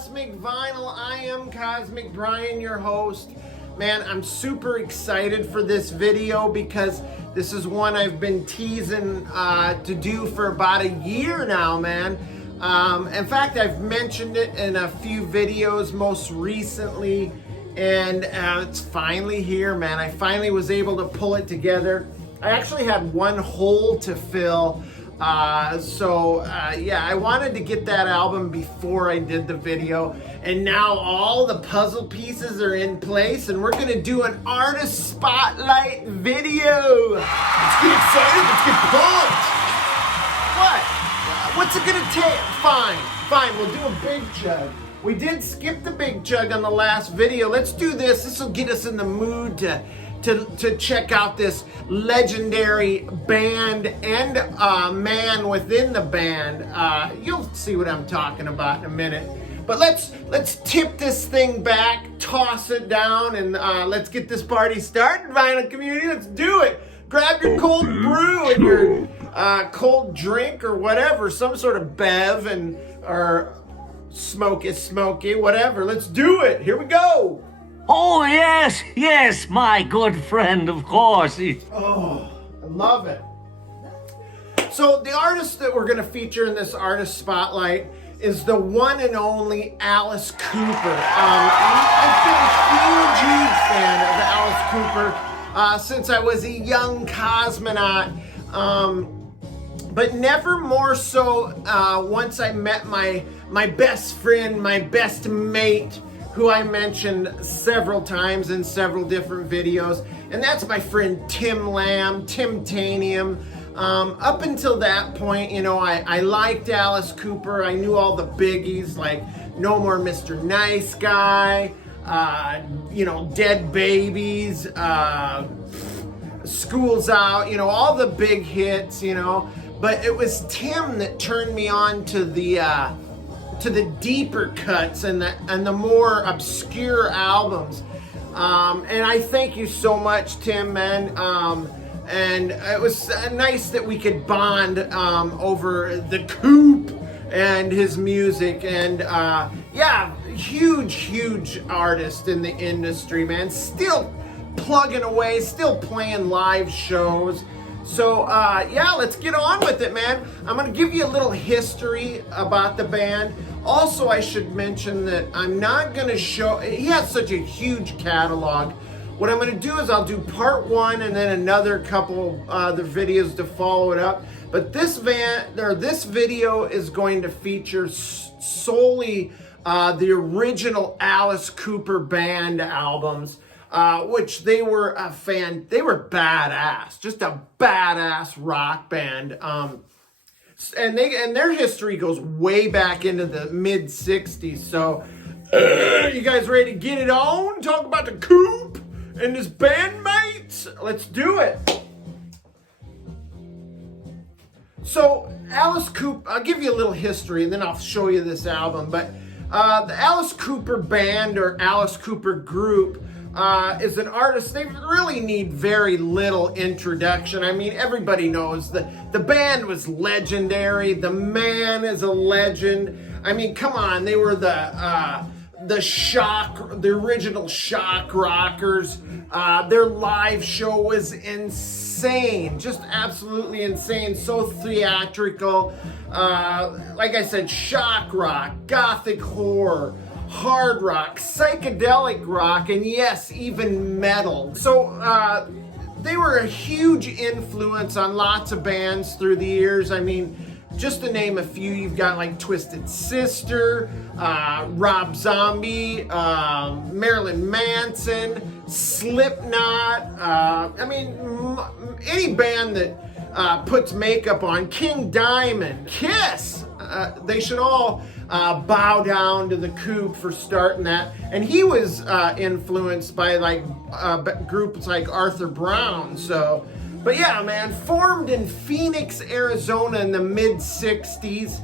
Cosmic Vinyl. I am Cosmic Brian, your host. Man, I'm super excited for this video because this is one I've been teasing to do for about a year now, man. In fact, I've mentioned it in a few videos most recently, and it's finally here, man. I finally was able to pull it together. I actually had one hole to fill. Yeah, I wanted to get that album before I did the video, and now all the puzzle pieces are in place, and we're gonna do an artist spotlight video. Let's get excited, let's get pumped. What? What's it gonna take? Fine, we'll do a big chug. We did skip the big chug on the last video. Let's do this. This will get us in the mood to check out this legendary band and man within the band. You'll see what I'm talking about in a minute. But let's tip this thing back, toss it down, and let's get this party started, vinyl community. Let's do it. Grab your cold brew and your cold drink or whatever, some sort of bev or smoky, whatever. Let's do it. Here we go. Oh, yes, my good friend, of course. Oh, I love it. So the artist that we're going to feature in this artist spotlight is the one and only Alice Cooper. I've been a huge fan of Alice Cooper since I was a young cosmonaut, but never more so once I met my best friend, my best mate, who I mentioned several times in several different videos, and that's my friend Tim Lamb, Timtanium. Up until that point, you know, I liked Alice Cooper. I knew all the biggies like No More Mr. Nice Guy, you know, Dead Babies, School's Out, you know, all the big hits, you know. But it was Tim that turned me on to the deeper cuts and the more obscure albums. And I thank you so much, Tim, man. And it was nice that we could bond over the Coop and his music. And yeah, huge artist in the industry, man. Still plugging away, still playing live shows. So yeah, let's get on with it, man. I'm gonna give you a little history about the band. Also, I should mention that I'm not gonna show, he has such a huge catalog. What I'm gonna do is I'll do part one and then another couple other videos to follow it up. But this video is going to feature solely the original Alice Cooper band albums. Which they were they were badass, just a badass rock band. And their history goes way back into the mid 60s. So, you guys ready to get it on? Talk about the Coop and his bandmates? Let's do it. So, Alice Cooper, I'll give you a little history and then I'll show you this album. But the Alice Cooper band or Alice Cooper group is an artist. They really need very little introduction. I mean, everybody knows the band was legendary. The man is a legend. I mean, come on, they were the original shock rockers. Their live show was insane, just absolutely insane. So theatrical. Like I said, shock rock, gothic horror, hard rock, psychedelic rock, and yes, even metal. So they were a huge influence on lots of bands through the years. I mean, just to name a few, you've got like Twisted Sister, Rob Zombie, Marilyn Manson, Slipknot. I mean, any band that puts makeup on, King Diamond, Kiss. They should all bow down to the Coop for starting that. And he was influenced by like groups like Arthur Brown. So, but yeah, man, formed in Phoenix, Arizona in the mid 60s,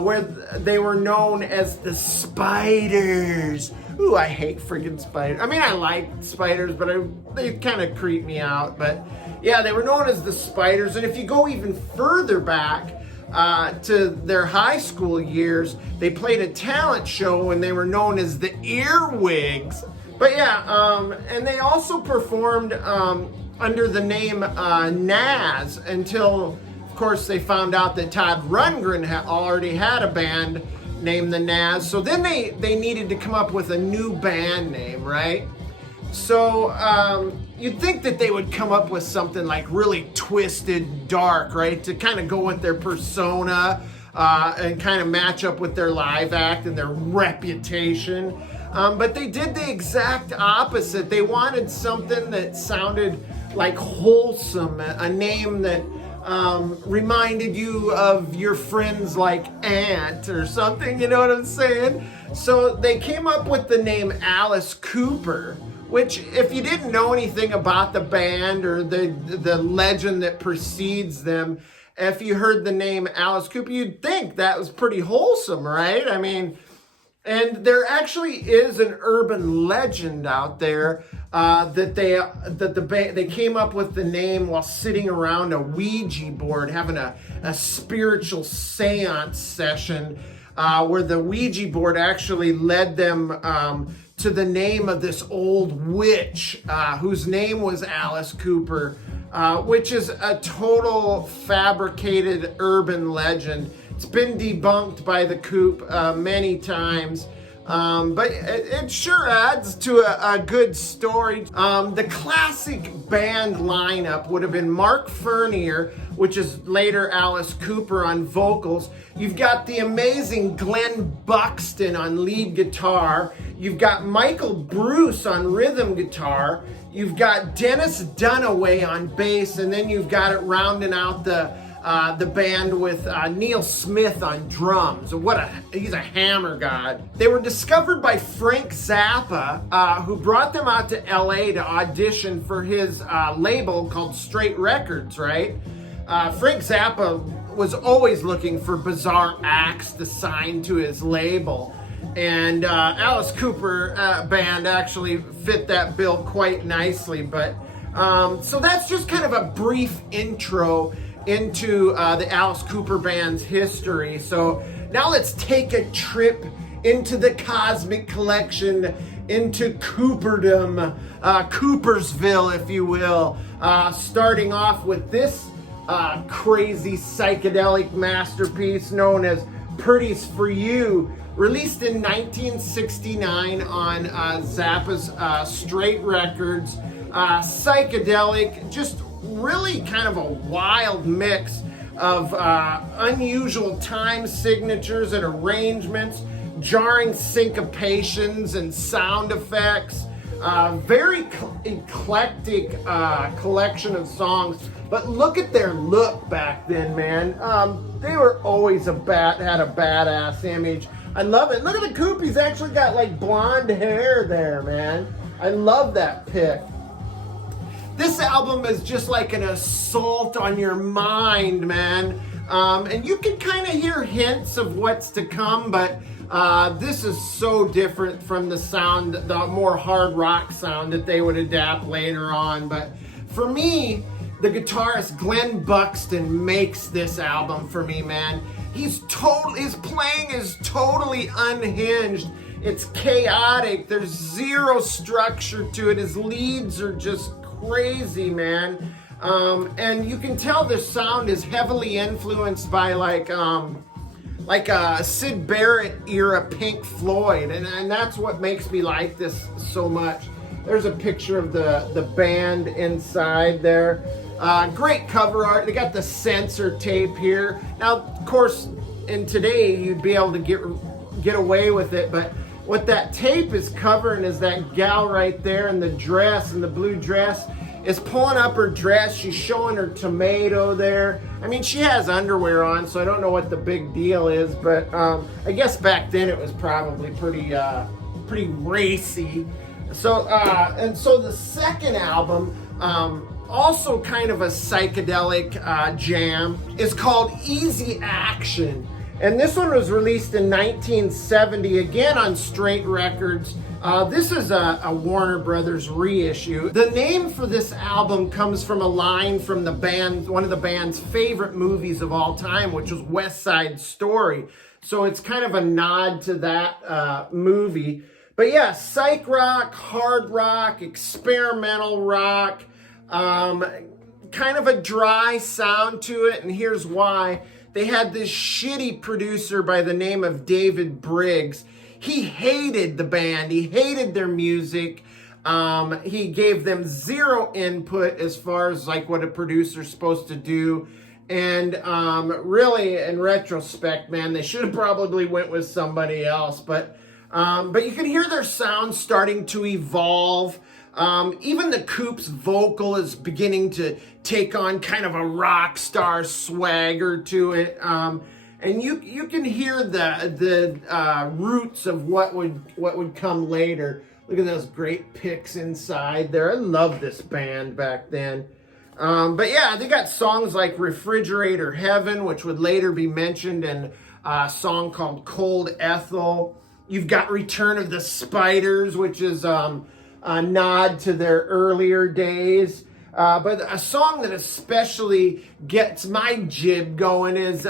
where they were known as the Spiders. Ooh, I hate friggin' spiders. I mean, I like spiders, but they kind of creep me out. But yeah, they were known as the Spiders. And if you go even further back, to their high school years. They played a talent show and they were known as the Earwigs. But yeah, and they also performed under the name Naz until, of course, they found out that Todd Rundgren already had a band named the Naz. So then they needed to come up with a new band name, right? So you'd think that they would come up with something like really twisted, dark, right? To kind of go with their persona and kind of match up with their live act and their reputation. But they did the exact opposite. They wanted something that sounded like wholesome, a name that reminded you of your friends like Aunt or something, you know what I'm saying? So they came up with the name Alice Cooper, which, if you didn't know anything about the band or the legend that precedes them, if you heard the name Alice Cooper, you'd think that was pretty wholesome, right? I mean, and there actually is an urban legend out there that they came up with the name while sitting around a Ouija board having a spiritual seance session where the Ouija board actually led them to the name of this old witch whose name was Alice Cooper, which is a total fabricated urban legend. It's been debunked by the Coop many times, but it sure adds to a good story. The classic band lineup would have been Mark Fernier, which is later Alice Cooper on vocals. You've got the amazing Glenn Buxton on lead guitar. You've got Michael Bruce on rhythm guitar. You've got Dennis Dunaway on bass, and then you've got it rounding out the band with Neil Smith on drums. He's a hammer god. They were discovered by Frank Zappa, who brought them out to LA to audition for his label called Straight Records, right? Frank Zappa was always looking for bizarre acts to sign to his label. And Alice Cooper band actually fit that bill quite nicely. But so that's just kind of a brief intro into the Alice Cooper band's history. So now let's take a trip into the cosmic collection, into Cooperdom, Coopersville, if you will. Starting off with this crazy psychedelic masterpiece known as "PRETTIES for You," released in 1969 on Zappa's Straight Records. Psychedelic, just really kind of a wild mix of unusual time signatures and arrangements, jarring syncopations and sound effects. Very eclectic collection of songs. But look at their look back then, man. They were always had a badass image. I love it. Look at the Coop. He's actually got like blonde hair there, man. I love that pic. This album is just like an assault on your mind, man. And you can kind of hear hints of what's to come, but this is so different from the sound, the more hard rock sound that they would adapt later on. But for me, the guitarist Glenn Buxton makes this album for me, man. His playing is totally unhinged. It's chaotic. There's zero structure to it. His leads are just crazy, man. And you can tell the sound is heavily influenced by like a Syd Barrett era Pink Floyd, and that's what makes me like this so much. There's a picture of the band inside there. Great cover art. They got the censor tape here. Now, of course, in today you'd be able to get away with it, but what that tape is covering is that gal right there in the dress, in the blue dress, is pulling up her dress. She's showing her tomato there. I mean, she has underwear on, so I don't know what the big deal is, but I guess back then it was probably pretty racy. So so the second album, also kind of a psychedelic jam, is called Easy Action. And this one was released in 1970, again on Straight Records. This is a Warner Brothers reissue. The name for this album comes from a line from the band, one of the band's favorite movies of all time, which was West Side Story. So it's kind of a nod to that movie. But yeah, psych rock, hard rock, experimental rock, kind of a dry sound to it, and here's why. They had this shitty producer by the name of David Briggs. He hated the band. He hated their music. He gave them zero input as far as like what a producer's supposed to do. And really, in retrospect, man, they should have probably went with somebody else. But you can hear their sound starting to evolve. Even the Coop's vocal is beginning to take on kind of a rock star swagger to it. And you can hear the roots of what would come later. Look at those great picks inside there. I love this band back then. But yeah, they got songs like Refrigerator Heaven, which would later be mentioned in a song called Cold Ethel. You've got Return of the Spiders, which is a nod to their earlier days. But a song that especially gets my jib going is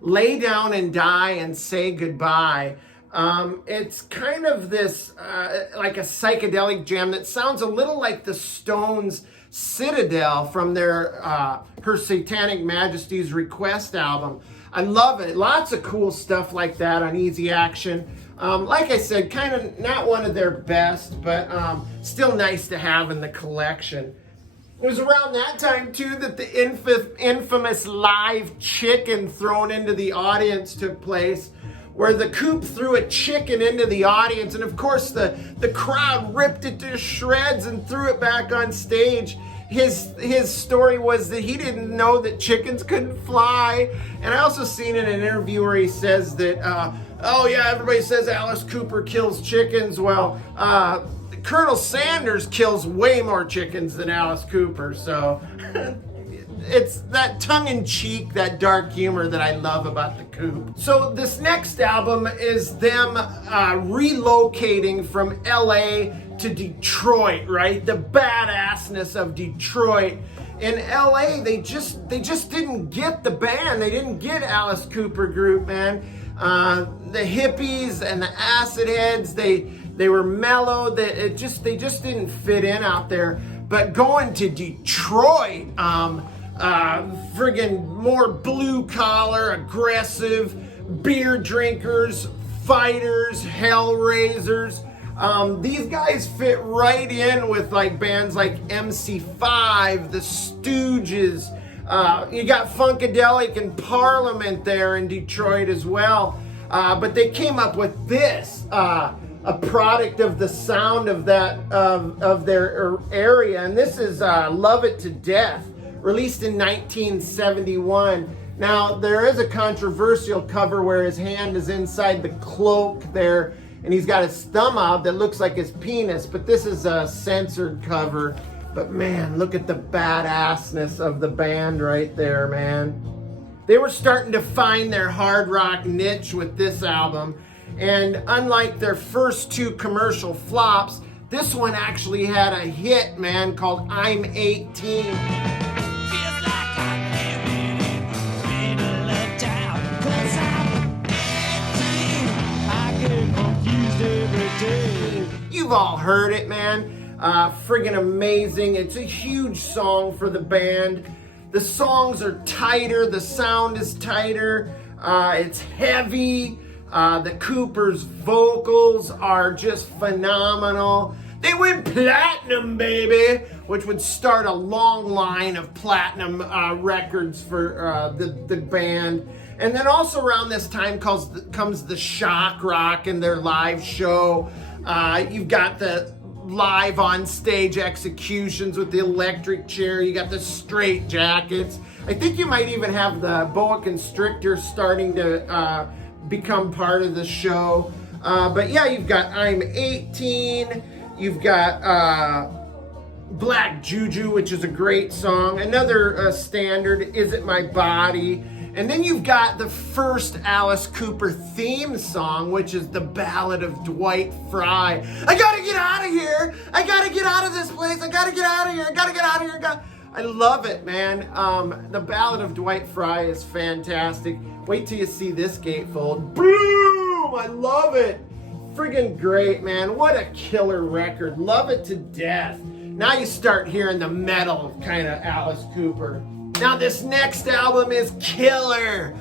Lay Down and Die and Say Goodbye. It's kind of this, like a psychedelic jam that sounds a little like the Stones' Citadel from their Her Satanic Majesty's Request album. I love it. Lots of cool stuff like that on Easy Action. Like I said, kind of not one of their best, but still nice to have in the collection. It was around that time, too, that the infamous live chicken thrown into the audience took place, where the Coop threw a chicken into the audience, and of course the crowd ripped it to shreds and threw it back on stage. His story was that he didn't know that chickens couldn't fly. And I also seen in an interview where he says that, oh yeah, everybody says Alice Cooper kills chickens. Well, Colonel Sanders kills way more chickens than Alice Cooper, so it's that tongue-in-cheek, that dark humor that I love about the Coop. So this next album is them relocating from LA to Detroit, right? The badassness of Detroit. In LA, they just didn't get the band. They didn't get Alice Cooper Group, man. The hippies and the acid heads, they were mellow. They just didn't fit in out there. But going to Detroit, friggin' more blue collar, aggressive, beer drinkers, fighters, hellraisers. These guys fit right in with like bands like MC5, The Stooges. You got Funkadelic and Parliament there in Detroit as well. But they came up with this, a product of the sound of that of their area, and this is Love It to Death, released in 1971. Now there is a controversial cover where his hand is inside the cloak there, and he's got his thumb out that looks like his penis, but this is a censored cover. But man, look at the badassness of the band right there, man. They were starting to find their hard rock niche with this album. And unlike their first two commercial flops, this one actually had a hit, man, called I'm 18. You've all heard it, man. Friggin' amazing. It's a huge song for the band. The songs are tighter. The sound is tighter. It's heavy. The Coopers' vocals are just phenomenal. They went platinum, baby, which would start a long line of platinum records for the band. And then also around this time comes the shock rock and their live show. You've got the live on stage executions with the electric chair. You got the straight jackets. I think you might even have the boa constrictor starting to become part of the show. But yeah, you've got I'm 18. You've got Black Juju, which is a great song. Another standard, Is It My Body? And then you've got the first Alice Cooper theme song, which is the Ballad of Dwight Fry. I gotta get out of here. I gotta get out of this place. I gotta get out of here. I gotta get out of here. I love it, man. The Ballad of Dwight Fry is fantastic. Wait till you see this gatefold. Boom! I love it. Friggin' great, man. What a killer record. Love it to death. Now you start hearing the metal kind of Alice Cooper. Now this next album is killer.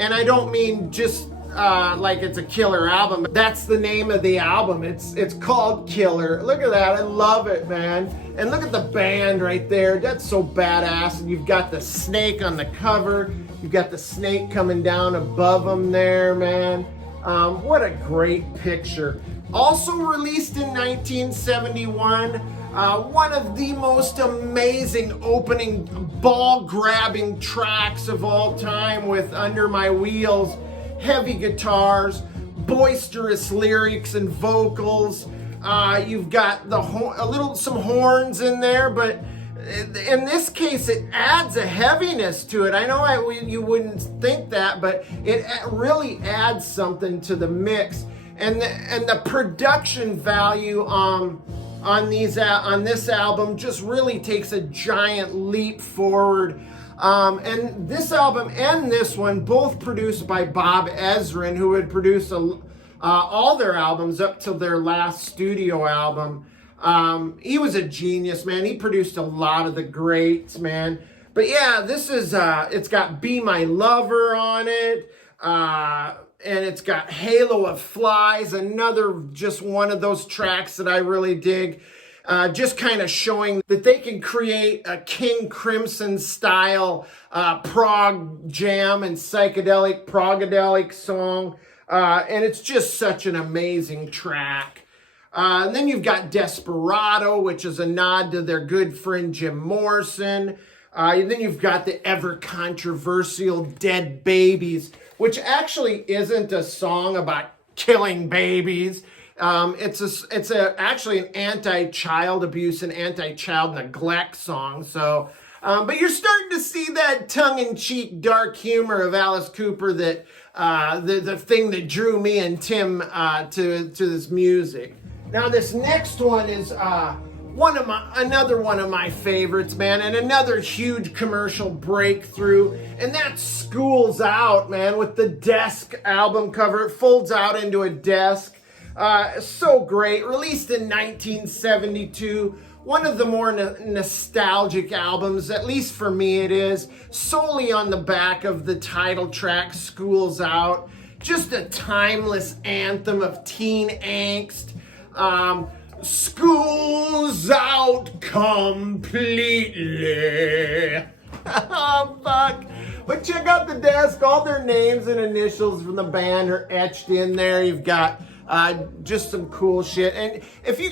And I don't mean just like it's a killer album. That's the name of the album. It's called Killer. Look at that. I love it, man. And look at the band right there. That's so badass. And you've got the snake on the cover. You've got the snake coming down above them there, man. What a great picture. Also released in 1971. One of the most amazing opening ball-grabbing tracks of all time with Under My Wheels, heavy guitars, boisterous lyrics and vocals. You've got some horns in there, but in this case it adds a heaviness to it. I know you wouldn't think that, but it really adds something to the mix, and the production value on this album just really takes a giant leap forward. And this album and this one, both produced by Bob Ezrin, who would produce all their albums up till their last studio album. He was a genius, man. He produced a lot of the greats, man. But yeah, this is, it's got Be My Lover on it. And it's got Halo of Flies, another just one of those tracks that I really dig. Just kind of showing that they can create a King Crimson style prog jam and progadelic song. And it's just such an amazing track. And then you've got Desperado, which is a nod to their good friend Jim Morrison. And then you've got the ever controversial Dead Babies, which actually isn't a song about killing babies. It's actually an anti-child abuse and anti-child neglect song. So, but you're starting to see that tongue-in-cheek dark humor of Alice Cooper that the thing that drew me and Tim to this music. Now this next one is another one of my favorites, man, and another huge commercial breakthrough, and that's School's Out, man, with the Desk album cover. It folds out into a desk. So great. Released in 1972. One of the more nostalgic albums, at least for me it is, solely on the back of the title track, School's Out. Just a timeless anthem of teen angst. School's out completely. Oh, fuck. But check out the desk. All their names and initials from the band are etched in there. You've got just some cool shit. And if you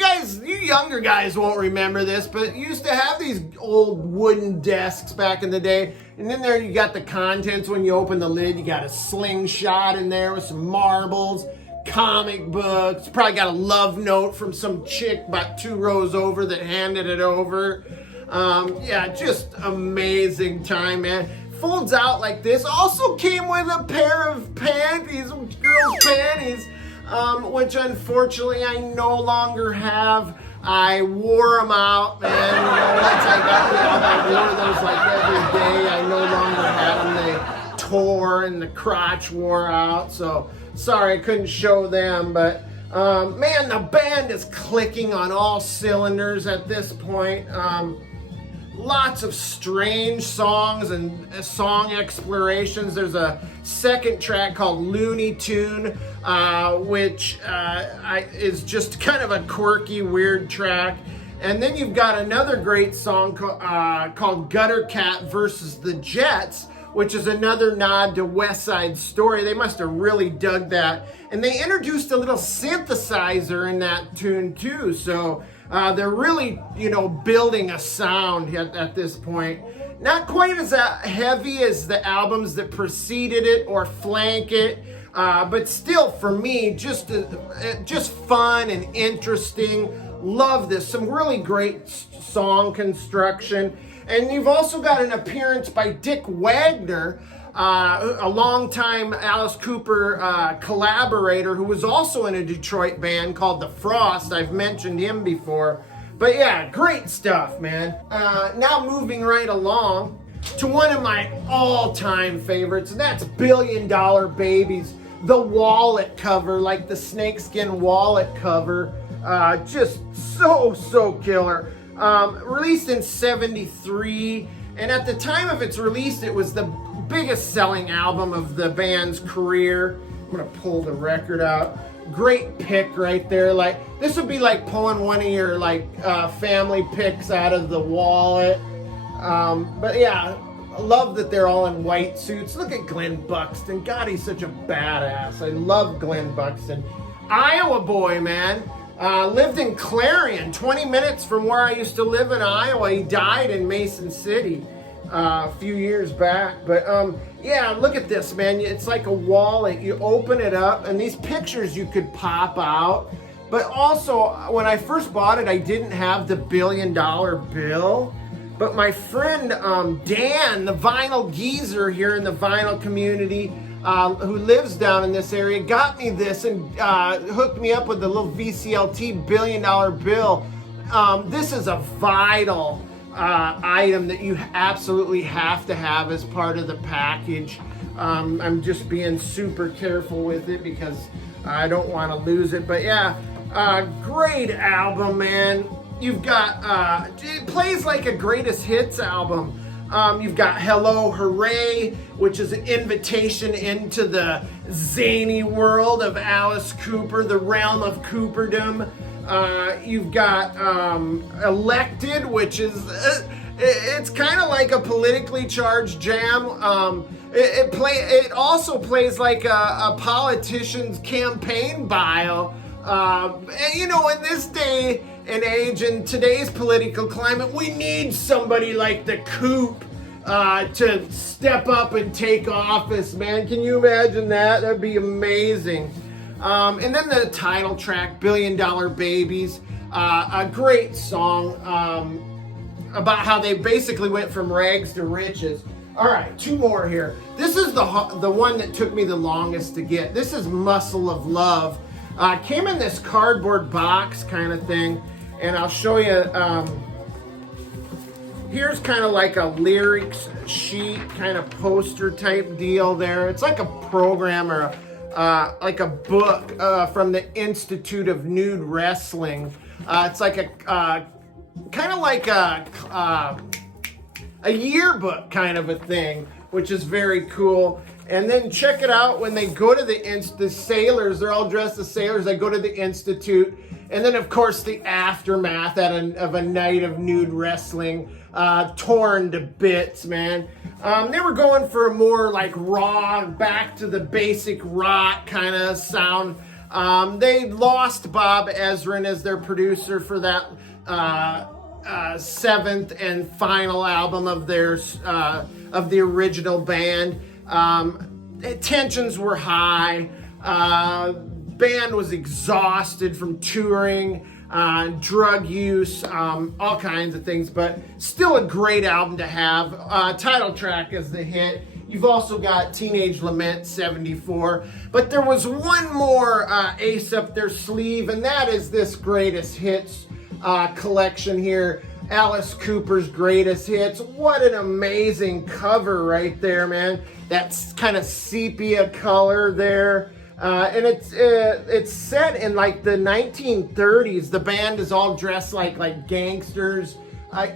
younger guys won't remember this, but you used to have these old wooden desks back in the day. And in there you got the contents. When you open the lid, you got a slingshot in there with some marbles, comic books, probably got a love note from some chick about 2 rows over that handed it over. Yeah, just amazing time, man. Folds out like this. Also came with a pair of panties, girls' panties, which unfortunately I no longer have. I wore them out, man. You know, once I got them, I wore those like every day. I no longer had them. They tore and the crotch wore out, so sorry I couldn't show them. But man, the band is clicking on all cylinders at this point. Lots of strange songs and song explorations. There's a second track called Looney Tune, which is just kind of a quirky, weird track. And then you've got another great song called Gutter Cat versus the Jets, which is another nod to West Side Story. They must have really dug that. And they introduced a little synthesizer in that tune too. So they're really, building a sound at this point. Not quite as heavy as the albums that preceded it or flank it, but still for me, just fun and interesting. Love this. Some really great song construction. And you've also got an appearance by Dick Wagner, a longtime Alice Cooper collaborator who was also in a Detroit band called The Frost. I've mentioned him before. But yeah, great stuff, man. Now moving right along to one of my all-time favorites, and that's Billion Dollar Babies. The wallet cover, like the snakeskin wallet cover. Just so killer. Released in '73, and at the time of its release, it was the biggest selling album of the band's career. I'm gonna pull the record out. Great pick right there. Like, this would be like pulling one of your family picks out of the wallet. But yeah, I love that they're all in white suits. Look at Glenn Buxton. God, he's such a badass. I love Glenn Buxton. Iowa boy, man. Lived in Clarion, 20 minutes from where I used to live in Iowa. He died in Mason City a few years back. But yeah, look at this, man. It's like a wallet. You open it up, and these pictures you could pop out. But also, when I first bought it, I didn't have the $1 billion bill. But my friend Dan, the vinyl geezer here in the vinyl community, who lives down in this area, got me this and hooked me up with the little VCLT $1 billion bill. This is a vital item that you absolutely have to have as part of the package. I'm just being super careful with it because I don't want to lose it. But yeah, great album, man. You've got, it plays like a greatest hits album. You've got Hello Hooray, which is an invitation into the zany world of Alice Cooper, the realm of Cooperdom. You've got Elected, which is, it's kind of like a politically charged jam. It also plays like a politician's campaign bio. And you know, in this day and age, in today's political climate, we need somebody like the Coop to step up and take office, man. Can you imagine that? That'd be amazing. And then the title track, Billion Dollar Babies, a great song about how they basically went from rags to riches. All right, two more here. This is the one that took me the longest to get. This is Muscle of Love. Came in this cardboard box kind of thing, and I'll show you. Here's kind of like a lyrics sheet, kind of poster type deal there. It's like a program or like a book from the Institute of Nude Wrestling. It's like a kind of like a yearbook kind of a thing, which is very cool. And then check it out, when they go to the sailors, they're all dressed as sailors, they go to the Institute. And then, of course, the aftermath of a night of nude wrestling, torn to bits, man. They were going for a more like raw, back to the basic rock kind of sound. They lost Bob Ezrin as their producer for that seventh and final album of theirs, of the original band. Tensions were high. Band was exhausted from touring, drug use, all kinds of things, but still a great album to have. Title track is the hit. You've also got Teenage Lament 74, but there was one more ace up their sleeve, and that is this greatest hits collection here. Alice Cooper's Greatest Hits. What an amazing cover right there, man. That's kind of sepia color there. And it's set in like the 1930s. The band is all dressed like gangsters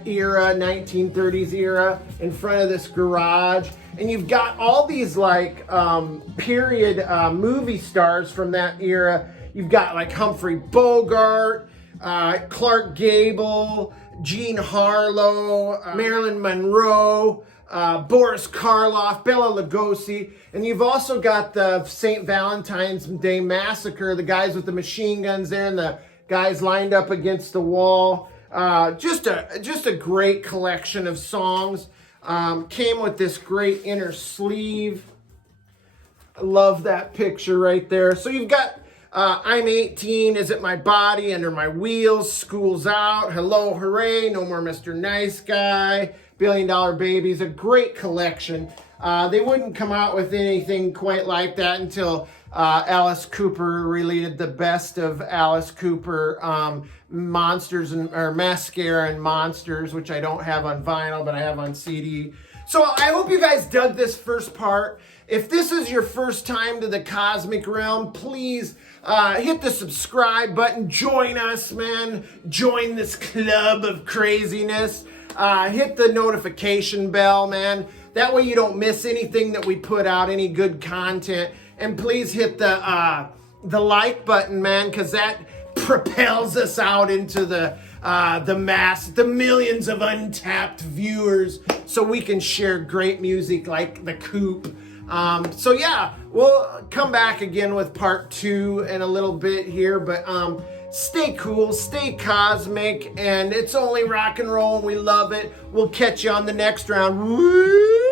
era, 1930s era, in front of this garage. And you've got all these like period movie stars from that era. You've got like Humphrey Bogart, Clark Gable, Jean Harlow, Marilyn Monroe, Boris Karloff, Bela Lugosi, and you've also got the St. Valentine's Day Massacre, the guys with the machine guns there and the guys lined up against the wall. Just a great collection of songs. Came with this great inner sleeve. I love that picture right there. So you've got I'm 18. Is it my body under my wheels? School's out. Hello, hooray. No more Mr. Nice Guy. $1 Billion Babies. A great collection. They wouldn't come out with anything quite like that until Alice Cooper released the best of Alice Cooper Monsters or Mascara and Monsters, which I don't have on vinyl, but I have on CD. So I hope you guys dug this first part. If this is your first time to the Cosmic Realm, please hit the subscribe button. Join us, man. Join this club of craziness. Hit the notification bell, man. That way you don't miss anything that we put out, any good content. And please hit the like button, man, because that propels us out into the millions of untapped viewers, so we can share great music like The Coop. So yeah, we'll come back again with part 2 in a little bit here, but stay cool, stay cosmic, and it's only rock and roll and we love it. We'll catch you on the next round. Woo!